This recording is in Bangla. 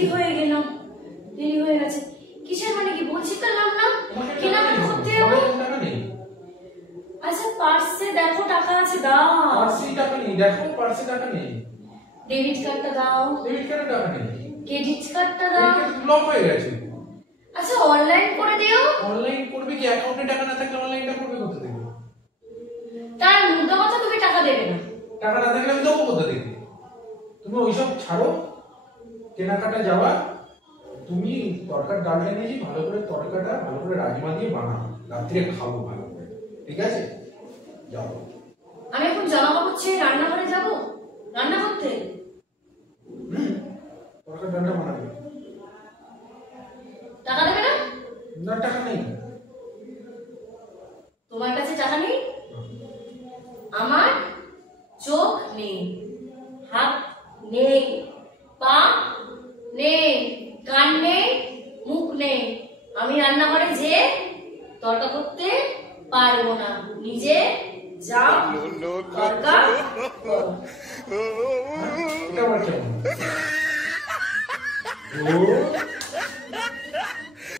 দেরি হয়ে গেল, দেরি হয়ে গেছে। কিসের মানে কি বলছি তো নাম না, কেনাকাটা করতে হবে। আচ্ছা পার্সে দেখো টাকা আছে, দাও। পার্সে টাকা নেই, দেখো পার্সে টাকা নেই। ডেবিট কার্ডটা দাও। ডেবিট কার্ডে টাকা নেই। ক্রেডিট কার্ডটা দাও। ব্লক হয়ে গেছে। আচ্ছা অনলাইন করে দিও। অনলাইন করবে কি? অ্যাকাউন্টে টাকা না থাকলে অনলাইনটা করবে কোথা থেকে? তার মুদ্রা কথা তুমি টাকা দেবে না। টাকা না থাকলে আমি দেবো কোথা থেকে? তুমি ওইসব ছাড়ো, কেনাকাটা যাওয়া। তুমি তরকার ডালটা এনেছি, ভালো করে তরকাটা ভালো করে রাজমা দিয়ে বানাও, রাত্রে খাবো ভালো করে, ঠিক আছে? যাও। আমি এখন জামা কাপড় ছেড়ে রান্নাঘরে যাব, রান্না করতে। তরকার ডালটা বানাবে। টাকা দেবে না? না টাকা নেই। তোমার কাছে টাকা নেই? আমার চোখ নেই, হাত নেই, পা নেই, কান নেই, মুখ নেই। আমি রান্নাঘরে যে তরকা করতে পারবো না। নিজে যাও, তরকা করো। এটা আবার কেমন? ও